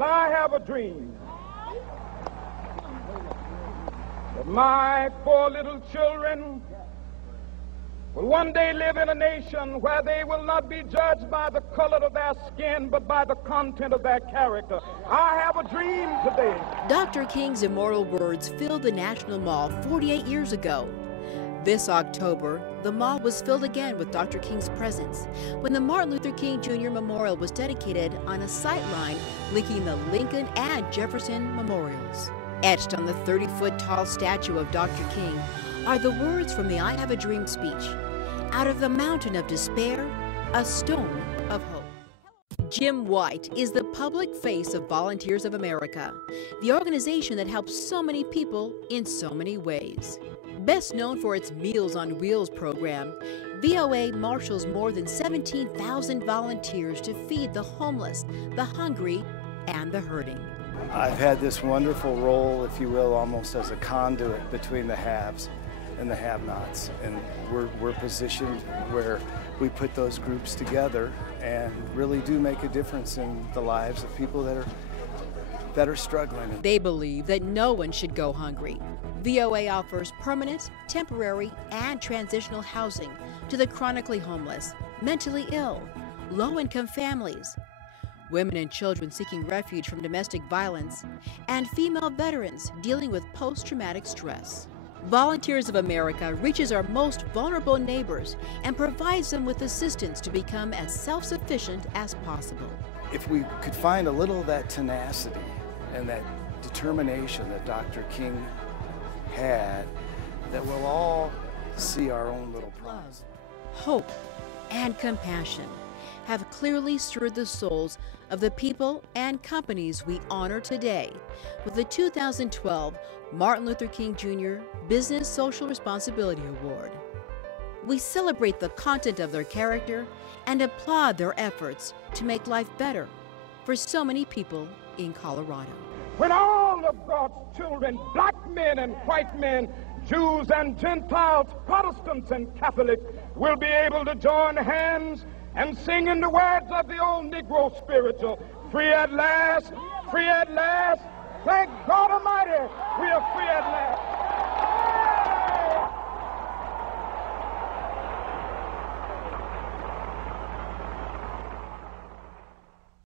I have a dream that my 4 little children will one day live in a nation where they will not be judged by the color of their skin, but by the content of their character. I have a dream today. Dr. King's immortal words filled the National Mall 48 years ago. This October, the mall was filled again with Dr. King's presence when the Martin Luther King Jr. Memorial was dedicated on a sightline linking the Lincoln and Jefferson memorials. Etched on the 30-foot tall statue of Dr. King are the words from the I Have a Dream speech. Out of the mountain of despair, a stone of hope. Jim White is the public face of Volunteers of America, the organization that helps so many people in so many ways. Best known for its Meals on Wheels program, VOA marshals more than 17,000 volunteers to feed the homeless, the hungry, and the hurting. I've had this wonderful role, if you will, almost as a conduit between the haves and the have-nots, and we're positioned where we put those groups together and really do make a difference in the lives of people that are struggling. They believe that no one should go hungry. VOA offers permanent, temporary, and transitional housing to the chronically homeless, mentally ill, low-income families, women and children seeking refuge from domestic violence, and female veterans dealing with post-traumatic stress. Volunteers of America reaches our most vulnerable neighbors and provides them with assistance to become as self-sufficient as possible. If we could find a little of that tenacity and that determination that Dr. King had, that we'll all see our own little promise. Hope and compassion have clearly stirred the souls of the people and companies we honor today with the 2012 Martin Luther King Jr. Business Social Responsibility Award. We celebrate the content of their character and applaud their efforts to make life better for so many people in Colorado. When all of God's children, black men and white men, Jews and Gentiles, Protestants and Catholics, will be able to join hands and sing in the words of the old Negro spiritual, free at last, thank God.